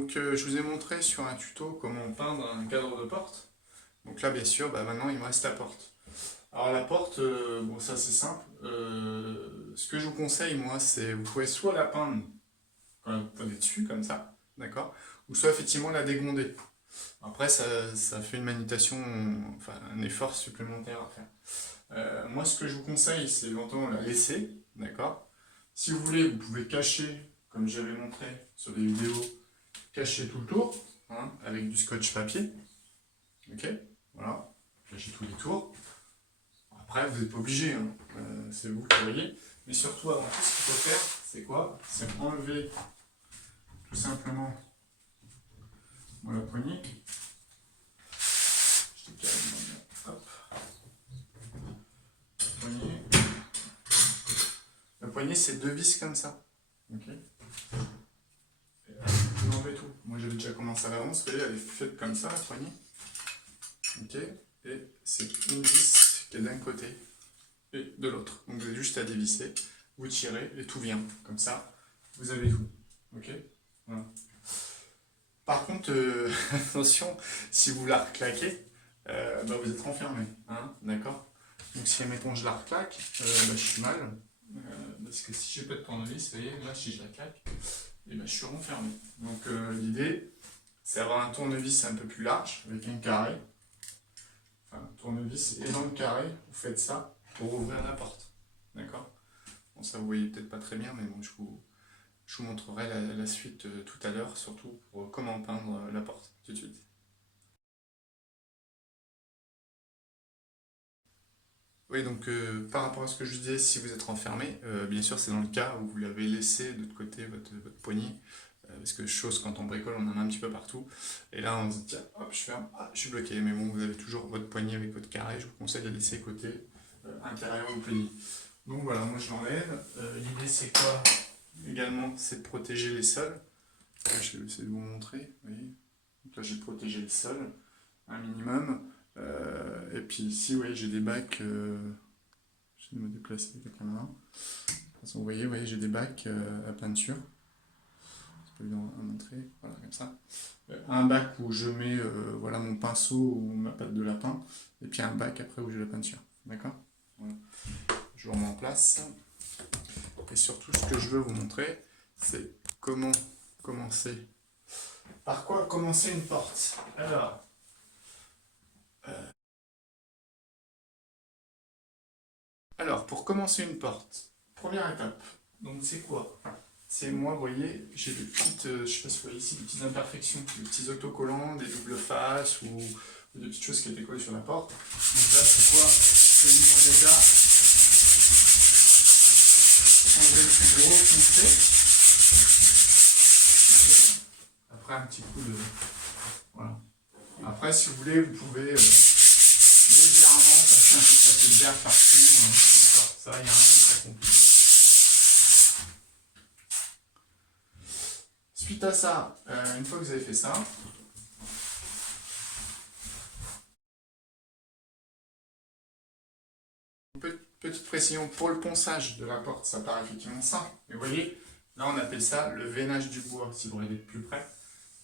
Donc je vous ai montré sur un tuto comment peindre un cadre de porte. Donc là bien sûr, maintenant il me reste la porte. Alors la porte, bon ça c'est simple. Ce que je vous conseille moi, c'est vous pouvez soit la peindre quand vous prenez dessus comme ça, d'accord, ou soit effectivement la dégonder. Après ça fait une manutention, enfin un effort supplémentaire à faire. Moi ce que je vous conseille, c'est éventuellement la laisser, d'accord. Si vous voulez, vous pouvez cacher, comme j'avais montré sur des vidéos, cacher tout le tour, hein, avec du scotch papier. Ok, voilà, cacher tous les tours. Après, vous n'êtes pas obligé, hein. C'est vous qui voyez. Mais surtout, avant tout, ce qu'il faut faire, c'est quoi? C'est enlever tout simplement la poignée. Je te calme, hop. La poignée. La poignée, c'est deux vis comme ça. Ok. Vous enlevez tout. Moi, j'avais déjà commencé à l'avance. Vous voyez, elle est faite comme ça, la poignée. Ok. Et c'est une vis qui est d'un côté et de l'autre. Donc vous avez juste à dévisser, vous tirez et tout vient. Comme ça, vous avez tout. Ok. Voilà. Par contre, attention, si vous la reclaquez, vous êtes renfermé. Hein, d'accord. Donc si, admettons, je la reclaque, je suis mal. Parce que si j'ai pas de tournevis, vous voyez, là, si je la claque, et je suis renfermé. Donc l'idée, c'est d'avoir un tournevis un peu plus large, avec un carré. Enfin, tournevis et dans le carré, vous faites ça pour ouvrir la porte. D'accord. Bon, ça vous voyez peut-être pas très bien, mais bon, je vous montrerai la suite tout à l'heure, surtout pour comment peindre la porte, tout de suite. Oui, donc par rapport à ce que je disais, si vous êtes renfermé, bien sûr c'est dans le cas où vous l'avez laissé de l'autre côté votre poignée, parce que chose quand on bricole on en a un petit peu partout, et là on se dit tiens, hop je ferme, je suis bloqué, mais bon vous avez toujours votre poignée avec votre carré, je vous conseille de laisser côté intérieur ou poignée. Donc voilà, moi je l'enlève, l'idée c'est quoi également, c'est de protéger les sols, là, je vais essayer de vous montrer, vous voyez, donc là j'ai protégé le sol, un minimum. Et puis ici, vous voyez, j'ai des bacs. Je vais me déplacer avec la caméra. De toute façon, vous voyez j'ai des bacs à peinture. C'est pas évident à montrer. Voilà, comme ça. Un bac où je mets voilà, mon pinceau ou ma pâte de lapin. Et puis un bac après où j'ai la peinture. D'accord. Voilà. Je vous remets en place. Et surtout, ce que je veux vous montrer, c'est comment commencer. Par quoi commencer une porte? Alors, pour commencer une porte, première étape, donc c'est quoi? C'est moi, vous voyez, j'ai des petites, je sais pas si vous voyez ici, des petites imperfections, des petits autocollants, des doubles faces ou des petites choses qui étaient collées sur la porte. Donc là, c'est quoi? C'est moi déjà enlever le plus gros, foncé. Après, un petit coup de... Voilà. Après, si vous voulez, vous pouvez légèrement passer un petit papier de verre partout. Ça, il n'y a rien de très compliqué. Suite à ça, une fois que vous avez fait ça, petite précision pour le ponçage de la porte, ça paraît effectivement simple. Mais vous voyez, là on appelle ça le veinage du bois. Si vous regardez de plus près,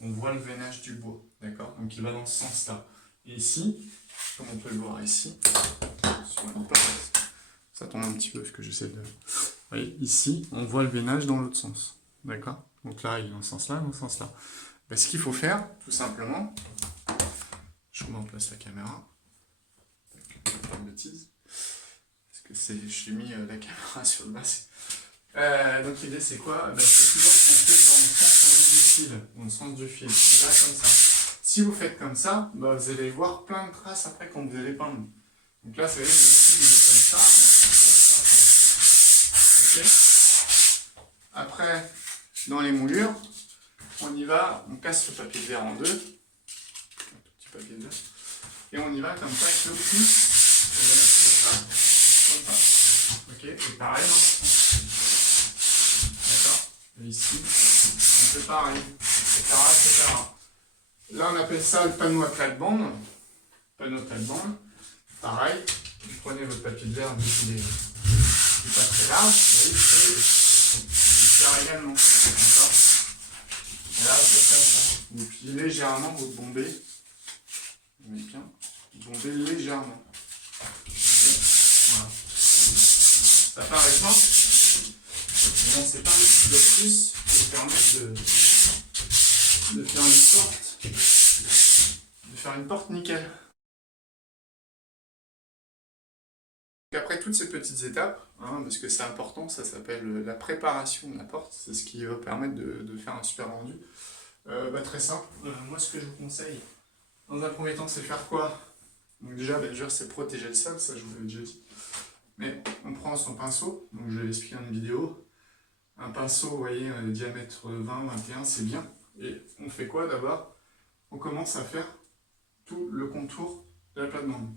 on voit le veinage du bois. D'accord. Donc il va dans ce sens-là. Et ici, comme on peut le voir ici, sur la porte, ça tombe un petit peu parce que j'essaie de... Vous voyez, ici, on voit le veinage dans l'autre sens. D'accord. Donc là, il est dans ce sens-là, dans ce sens-là. Ce qu'il faut faire, tout simplement, je remets en place la caméra. Pas de bêtises. Parce que j'ai mis la caméra sur le bas. Donc l'idée c'est quoi? C'est toujours foncer dans le sens du fil. Dans le sens du fil. Et là, comme ça. Si vous faites comme ça, vous allez voir plein de traces après quand vous allez peindre. Donc là, ça veut dire que le fil il est comme ça. Ok. Après, dans les moulures, on y va, on casse le papier de verre en deux. Un tout petit papier de verre. Et on y va comme ça avec le pouce. Comme ça. Ok. Et pareil dans l'autre sens. D'accord. Et ici, on fait pareil. Etc. etc. Là, on appelle ça le panneau à plate-bande. Panneau à plate-bande. Pareil. Vous prenez votre papier de verre, il est pas très large. Vous voyez, il sert également. D'accord. Et là, c'est comme ça. Vous pliez légèrement, vous bombez. Vous voyez bien. Vous bombez légèrement. Okay. Voilà. Ça paraît simple. Mais bon, c'est pas un petit peu plus qui permet de faire une porte nickel. Après toutes ces petites étapes, hein, parce que c'est important, ça s'appelle la préparation de la porte, c'est ce qui va permettre de faire un super rendu. Très simple, moi ce que je vous conseille, dans un premier temps, c'est faire quoi? Donc déjà, c'est protéger le sol, ça je vous l'avais déjà dit. Mais on prend son pinceau, donc je vais l'expliquer dans une vidéo. Un pinceau, vous voyez, diamètre 20-21, c'est bien. Et on fait quoi d'abord? On commence à faire tout le contour de la plate-bande.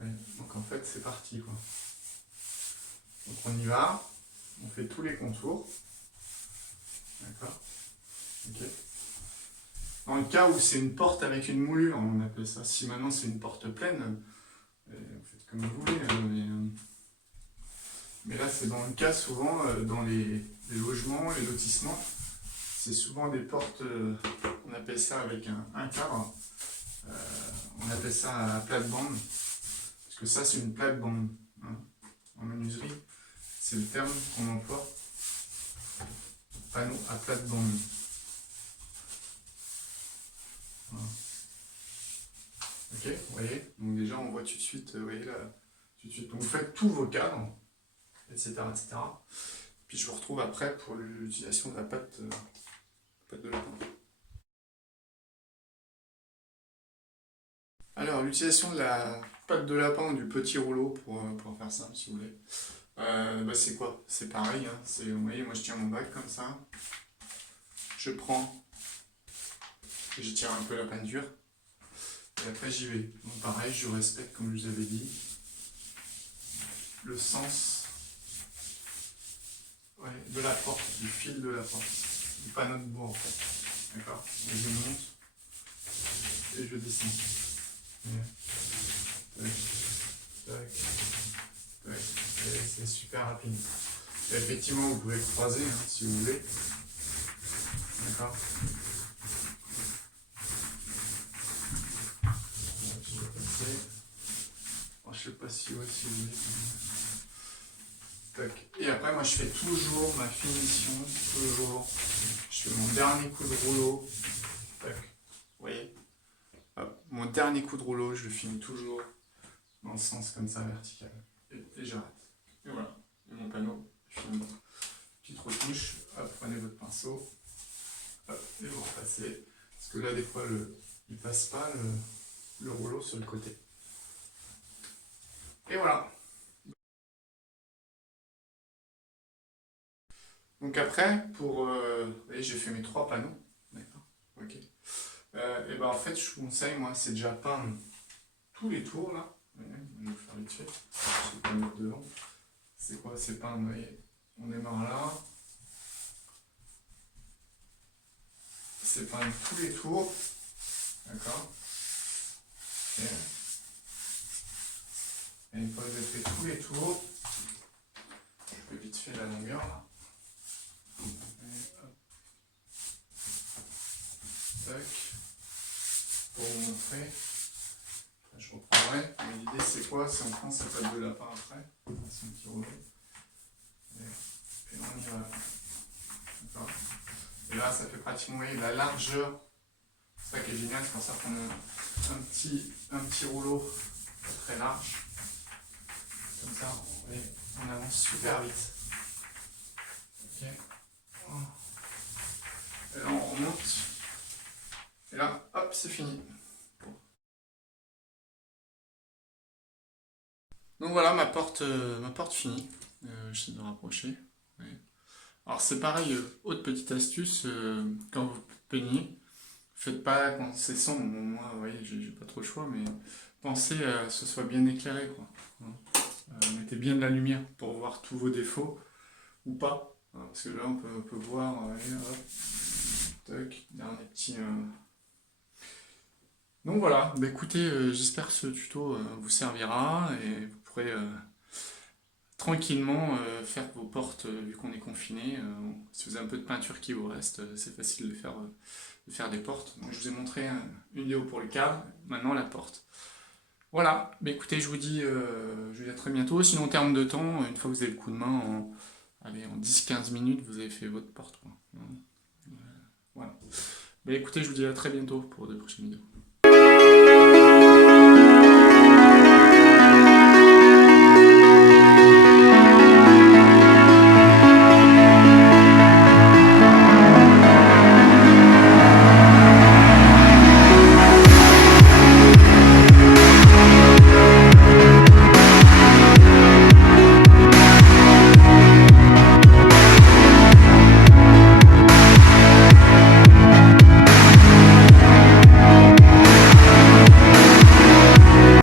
Ouais, donc en fait c'est parti quoi. Donc on y va, on fait tous les contours. D'accord. Ok. Dans le cas où c'est une porte avec une moulure, on appelle ça. Si maintenant c'est une porte pleine, vous faites comme vous voulez. Mais là c'est dans le cas souvent dans les logements, les lotissements, c'est souvent des portes, on appelle ça avec un cadre, on appelle ça à plate-bande. Parce que ça, c'est une plate-bande. Hein. En menuiserie, c'est le terme qu'on emploie. Panneau à plate-bande. Voilà. Ok, vous voyez. Donc déjà, on voit tout de suite, vous voyez là, tout de suite. Donc vous faites tous vos cadres, etc., etc. Puis je vous retrouve après pour l'utilisation de la pâte de lapin. Alors, l'utilisation de la pâte de lapin ou du petit rouleau pour faire simple, si vous voulez. C'est quoi? C'est pareil, hein. Vous voyez, moi je tiens mon bac comme ça, je prends, je tire un peu la peinture, et après j'y vais. Donc pareil, je respecte, comme je vous avais dit, le sens de la porte, du fil de la porte, du panneau de bois en fait. D'accord? Et je monte, et je descends. C'est super rapide. Et effectivement, vous pouvez croiser hein, si vous voulez. D'accord. Je vais passer. Je sais pas si vous voulez. Tac. Et après, moi, je fais toujours ma finition. Toujours. Je fais mon dernier coup de rouleau. Tac. Vous voyez. Hop. Mon dernier coup de rouleau, je le finis toujours dans le sens comme ça, vertical. Et j'arrête. Et voilà. Et mon panneau est fini. Petite retouche. Hop, prenez votre pinceau. Hop, et vous repassez. Parce que là, des fois, il passe pas le rouleau sur le côté. Et voilà. Donc après, vous voyez, j'ai fait mes 3 panneaux. D'accord. Ok. Et en fait, je vous conseille, moi, c'est déjà peindre tous les tours là. Je vais vous faire vite fait. Je vais pas mettre devant. C'est quoi? C'est peindre, vous voyez. On démarre là. C'est peindre tous les tours. D'accord. Et une fois que vous avez fait tous les tours, je fais vite fait la longueur là. Tac. Pour vous montrer. Je reprendrai. Mais l'idée c'est quoi? C'est on prend cette pâte de lapin après. C'est un petit rouleau. Et on y va. D'accord. Et là ça fait pratiquement la largeur. C'est ça qui est génial, c'est pour ça qu'on a un petit rouleau pas très large. Comme ça, on avance super vite. Ok. Et là on remonte. Et là, hop, c'est fini. Donc voilà ma porte finie. J'essaie de me rapprocher. Oui. Alors c'est pareil, autre petite astuce, quand vous peignez, faites pas quand c'est sombre. Bon, moi, vous voyez, j'ai pas trop le choix, mais pensez à ce que ce soit bien éclairé, quoi. Mettez bien de la lumière pour voir tous vos défauts ou pas. Parce que là, on peut voir. Allez, hop, tac, dernier petit. Donc voilà, écoutez, j'espère que ce tuto vous servira et vous pourrez tranquillement faire vos portes vu qu'on est confiné. Si vous avez un peu de peinture qui vous reste, c'est facile de faire des portes. Donc, je vous ai montré une vidéo pour le cadre, maintenant la porte. Voilà, mais écoutez, je vous dis à très bientôt. Sinon, en termes de temps, une fois que vous avez le coup de main, allez, en 10-15 minutes, vous avez fait votre porte, quoi. Voilà. Mais écoutez, je vous dis à très bientôt pour de prochaines vidéos.